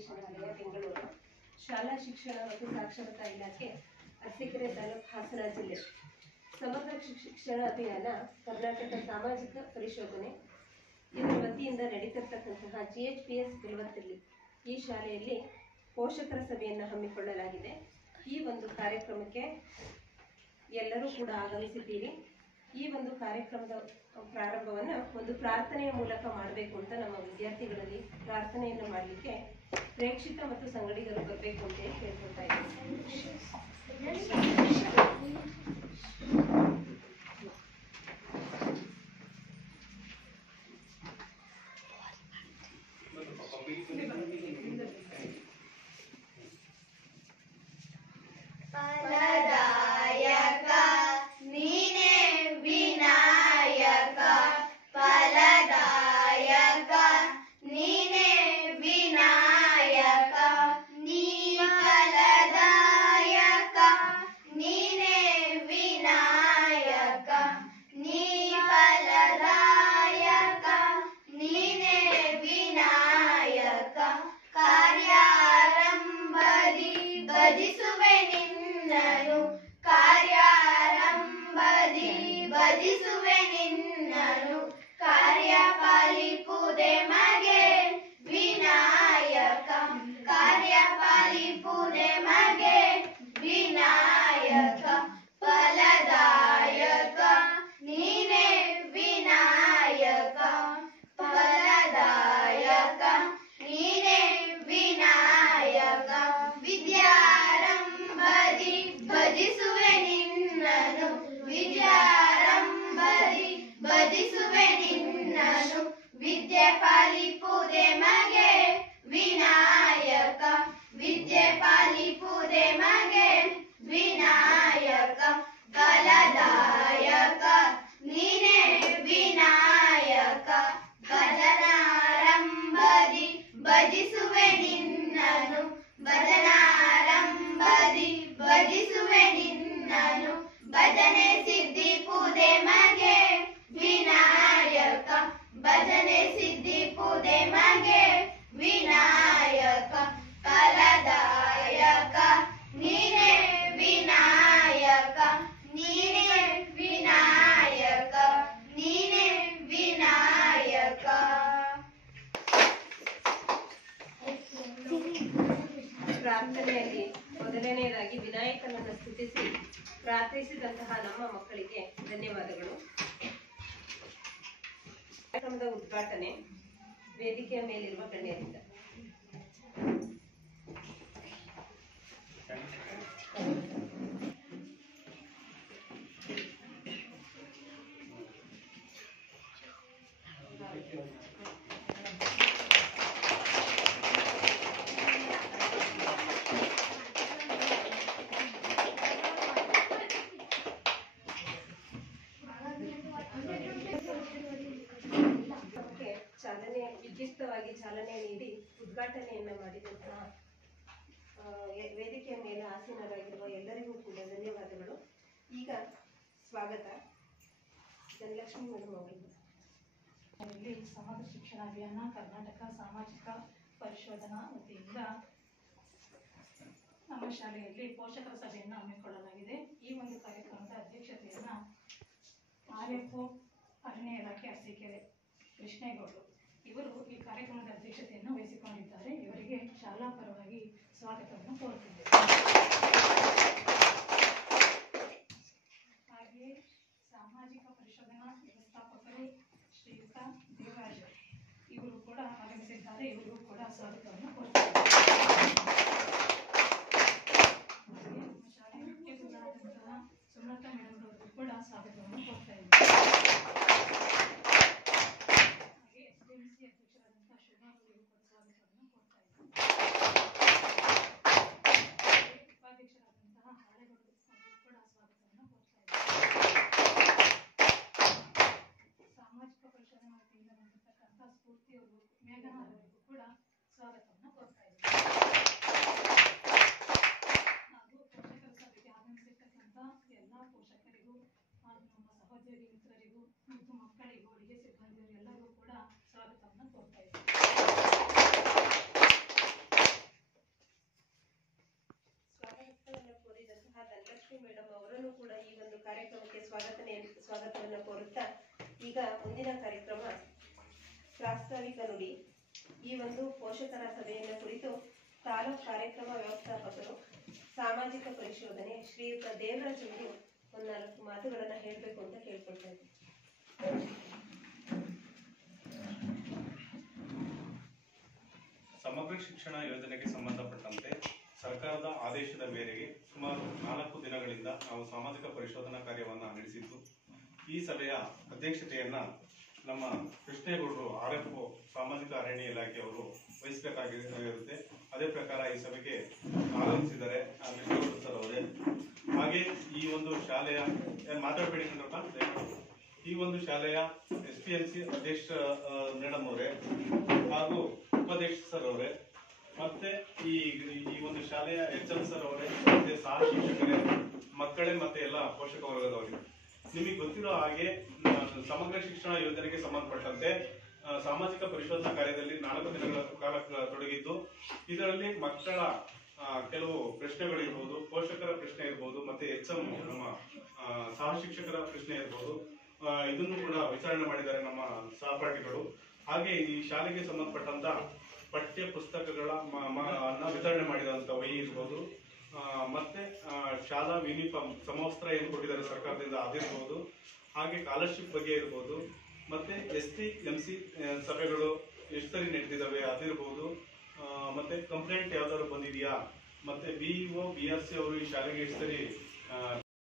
ನಿರ್ದೇಶನಾಲಯ ಬೆಂಗಳೂರು, ಶಾಲಾ ಶಿಕ್ಷಣ ಮತ್ತು ಸಾಕ್ಷರತಾ ಇಲಾಖೆ, ಅರಸೀಕೆರೆ ತಾಲೂಕು, ಹಾಸನ ಜಿಲ್ಲೆ. ಸಮಗ್ರ ಶಿಕ್ಷಣ ಅಭಿಯಾನ ಕರ್ನಾಟಕ ಸಾಮಾಜಿಕ ಪರಿಶೋಧನೆ ಇದರ ವತಿಯಿಂದ ನಡೀತಿರ್ತಕ್ಕಂತಹ GHPS ಬಿಲ್ವತ್ತಲ್ಲಿ ಈ ಶಾಲೆಯಲ್ಲಿ ಪೋಷಕರ ಸಭೆಯನ್ನು ಹಮ್ಮಿಕೊಳ್ಳಲಾಗಿದೆ. ಈ ಒಂದು ಕಾರ್ಯಕ್ರಮಕ್ಕೆ ಎಲ್ಲರೂ ಕೂಡ ಆಗಮಿಸಿದ್ದೀರಿ. ಈ ಒಂದು ಕಾರ್ಯಕ್ರಮದ ಪ್ರಾರಂಭವನ್ನು ಒಂದು ಪ್ರಾರ್ಥನೆಯ ಮೂಲಕ ಮಾಡಬೇಕು ಅಂತ ನಮ್ಮ ವಿದ್ಯಾರ್ಥಿಗಳಲ್ಲಿ ಪ್ರಾರ್ಥನೆಯನ್ನು ಮಾಡಲಿಕ್ಕೆ ಪ್ರೇಕ್ಷಿತ ಮತ್ತು ಸಂಗಡಿಗರು ಬರಬೇಕು ಅಂತ ಕೇಳ್ಕೊಳ್ತಾ ಇದ್ದೀನಿ. ಪ್ರಾರ್ಥನೆಯಲ್ಲಿ ಮೊದಲನೆಯದಾಗಿ ವಿನಾಯಕನನ್ನು ಸ್ತುತಿಸಿ ಪ್ರಾರ್ಥಿಸಿದಂತಹ ನಮ್ಮ ಮಕ್ಕಳಿಗೆ ಧನ್ಯವಾದಗಳು. ಕಾರ್ಯಕ್ರಮದ ಉದ್ಘಾಟನೆ ವೇದಿಕೆಯ ಮೇಲಿರುವ ಗಣ್ಯರಿಂದ. ವಿದ್ಯುಕ್ತವಾಗಿ ಚಾಲನೆ ನೀಡಿ ಉದ್ಘಾಟನೆಯನ್ನ ಮಾಡಿದಂತಹ ವೇದಿಕೆಯ ಮೇಲೆ ಆಸೀನರಾಗಿರುವ ಎಲ್ಲರಿಗೂ ಕೂಡ ಧನ್ಯವಾದಗಳು. ಈಗ ಸ್ವಾಗತ ಧನಲಕ್ಷ್ಮಿ ಮೇಡಮ್ ಅವರಿಗೆ. ಸಮಗ್ರ ಶಿಕ್ಷಣ ಅಭಿಯಾನ ಕರ್ನಾಟಕ ಸಾಮಾಜಿಕ ಪರಿಶೋಧನಾ ವತಿಯಿಂದ ನಮ್ಮ ಶಾಲೆಯಲ್ಲಿ ಪೋಷಕರ ಸಭೆಯನ್ನು ಹಮ್ಮಿಕೊಳ್ಳಲಾಗಿದೆ. ಈ ಒಂದು ಕಾರ್ಯಕ್ರಮದ ಅಧ್ಯಕ್ಷತೆಯನ್ನು RFO ಅರಣ್ಯ ಇಲಾಖೆ ಅರಸೀಕೆರೆ ಕೃಷ್ಣೇಗೌಡರು ಇವರು ಈ ಕಾರ್ಯಕ್ರಮದ ಅಧ್ಯಕ್ಷತೆಯನ್ನು ವಹಿಸಿಕೊಂಡಿದ್ದಾರೆ. ಇವರಿಗೆ ಶಾಲಾ ಪರವಾಗಿ ಸ್ವಾಗತವನ್ನು ಕೋರುತ್ತಿದ್ದೇವೆ. ಹಾಗೆಯೇ ಸಾಮಾಜಿಕ ಪರಿಶೋಧನಾ ವ್ಯವಸ್ಥಾಪಕರು ಶ್ರೀಯುತ ದೇವರಾಜ್ ಇವರು ಕೂಡ ಆಗಮಿಸಿದ್ದಾರೆ. ಇವರು ಕೂಡ ಸ್ವಾಗತವನ್ನು ಕೋರುತ್ತಿದ್ದಾರೆ. ನಮ್ಮ ಶಾಲೆಯ ಮುಖ್ಯ ಗುರುಗಳಾದಂತಹ ಸುಮಲತಾ ಮೇಡಮ್ ಅವರು ಕೂಡ ಸ್ವಾಗತವನ್ನು ಕೋರ್ತಾ ಇದ್ದಾರೆ. ಅಧ್ಯಕ್ಷರಾದಂತಹ ಶೋಭಾ ಅವರು ಕೂಡ ಸ್ವಾಗತವನ್ನು ಕೋರ್ತಾ ಇದ್ದಾರೆ. ಉಪಾಧ್ಯಕ್ಷರಾದಂತಹ ಹಾಳೆಗೌಡರು ಕೂಡ ಸ್ವಾಗತವನ್ನು ಕೋರ್ತಾ ಇದ್ದಾರೆ. ಸಾಮಾಜಿಕ ಪರಿಶೋಧನಾ ವತಿಯಿಂದ ಬಂದಿರತಕ್ಕಂತಹ ಸ್ಫೂರ್ತಿ ಅವರು ಮೇಘನಾ ಅವರಿಗೂ ಕೂಡ ಸ್ವಾಗತವನ್ನು ಮೇಡಮ್ ಅವರನ್ನು ಕೂಡ ಈ ಒಂದು ಕಾರ್ಯಕ್ರಮಕ್ಕೆ ಸ್ವಾಗತವನ್ನು ಕೋರುತ್ತಾ ಈಗ ಮುಂದಿನ ಕಾರ್ಯಕ್ರಮ ಪ್ರಾಸ್ತಾವಿಕ ನುಡಿ. ಈ ಒಂದು ಪೋಷಕರ ಸಭೆಯನ್ನು ಕುರಿತು ತಾಲೂಕು ಕಾರ್ಯಕ್ರಮ ವ್ಯವಸ್ಥಾಪಕರು ಸಾಮಾಜಿಕ ಪರಿಶೋಧನೆ ಶ್ರೀಯುತ ದೇವರಾಜ್ ಅವರು ಒಂದು 4 ಮಾತುಗಳನ್ನು ಹೇಳಬೇಕು ಅಂತ ಕೇಳ್ಕೊಳ್ತಾ ಇದ್ದೀನಿ. ಸಮಗ್ರ ಶಿಕ್ಷಣ ಯೋಜನೆಗೆ ಸಂಬಂಧಪಟ್ಟಂತೆ ಸರ್ಕಾರದ ಆದೇಶದ ಮೇರೆಗೆ ಸುಮಾರು 4 ದಿನಗಳಿಂದ ನಾವು ಸಾಮಾಜಿಕ ಪರಿಶೋಧನಾ ಕಾರ್ಯವನ್ನು ನಡೆಸಿದ್ದು, ಈ ಸಭೆಯ ಅಧ್ಯಕ್ಷತೆಯನ್ನ ನಮ್ಮ ಕೃಷ್ಣೇಗೌಡರು RFO ಸಾಮಾಜಿಕ ಅರಣ್ಯ ಇಲಾಖೆಯವರು ವಹಿಸಬೇಕಾಗಿರುತ್ತೆ. ಅದೇ ಪ್ರಕಾರ ಈ ಸಭೆಗೆ ಆಗಮಿಸಿದ್ದಾರೆ ಕೃಷ್ಣೇಗೌಡರು ಸರ್ ಅವರೇ. ಹಾಗೆ ಈ ಒಂದು ಶಾಲೆಯ ಮಾತಾಡಬೇಡಿ ಈ ಒಂದು ಶಾಲೆಯ SPLC ಅಧ್ಯಕ್ಷ ಮೇಡಮ್ ಅವರೇ ಹಾಗೂ ಉಪಾಧ್ಯಕ್ಷ ಸರ್ ಅವರೇ, ಮತ್ತೆ ಈ ಒಂದು ಶಾಲೆಯ HM ಸರ್ ಅವರೇ, ಮತ್ತೆ ಸಹ ಶಿಕ್ಷಕರೇ, ಮಕ್ಕಳೇ, ಮತ್ತೆ ಎಲ್ಲ ಪೋಷಕ ವರ್ಗದವರಿಗೆ, ನಿಮಗೆ ಗೊತ್ತಿರೋ ಹಾಗೆ ಸಮಗ್ರ ಶಿಕ್ಷಣ ಯೋಜನೆಗೆ ಸಂಬಂಧಪಟ್ಟಂತೆ ಸಾಮಾಜಿಕ ಪರಿಶೋಧನಾ ಕಾರ್ಯದಲ್ಲಿ 4 ದಿನಗಳ ಕಾಲ ತೊಡಗಿದ್ದು, ಇದರಲ್ಲಿ ಮಕ್ಕಳ ಕೆಲವು ಪ್ರಶ್ನೆಗಳಿರ್ಬೋದು, ಪೋಷಕರ ಪ್ರಶ್ನೆ ಇರ್ಬೋದು, ಮತ್ತೆ HM ನಮ್ಮ ಸಹ ಶಿಕ್ಷಕರ ಪ್ರಶ್ನೆ ಇರ್ಬೋದು, ಇದನ್ನು ಕೂಡ ವಿಚಾರಣೆ ಮಾಡಿದ್ದಾರೆ ನಮ್ಮ ಸಹಪಾಠಿಗಳು. ಹಾಗೆ ಈ ಶಾಲೆಗೆ ಸಂಬಂಧಪಟ್ಟಂತ ಪಠ್ಯ ಪುಸ್ತಕಗಳ ವಿತರಣೆ ಮಾಡಿದಂತ ವಹಿ ಇರ್ಬೋದು, ಮತ್ತೆ ಶಾಲಾ ಯೂನಿಫಾರ್ಮ್ ಸಮವಸ್ತ್ರ ಏನು ಕೊಟ್ಟಿದ್ದಾರೆ ಸರ್ಕಾರದಿಂದ ಅದಿರ್ಬೋದು, ಹಾಗೆ ಸ್ಕಾಲರ್ಶಿಪ್ ಬಗ್ಗೆ ಇರ್ಬೋದು, ಮತ್ತೆ ST MC ಸಭೆಗಳು ಎಷ್ಟು ಸರಿ ನಡೆದಿದ್ದಾವೆ ಅದಿರ್ಬೋದು, ಮತ್ತೆ ಕಂಪ್ಲೇಂಟ್ ಯಾವ್ದಾದ್ರು ಬಂದಿದೆಯಾ, ಮತ್ತೆ BEO BRC ಅವರು ಈ ಶಾಲೆಗೆ ಎಷ್ಟು ಸರಿ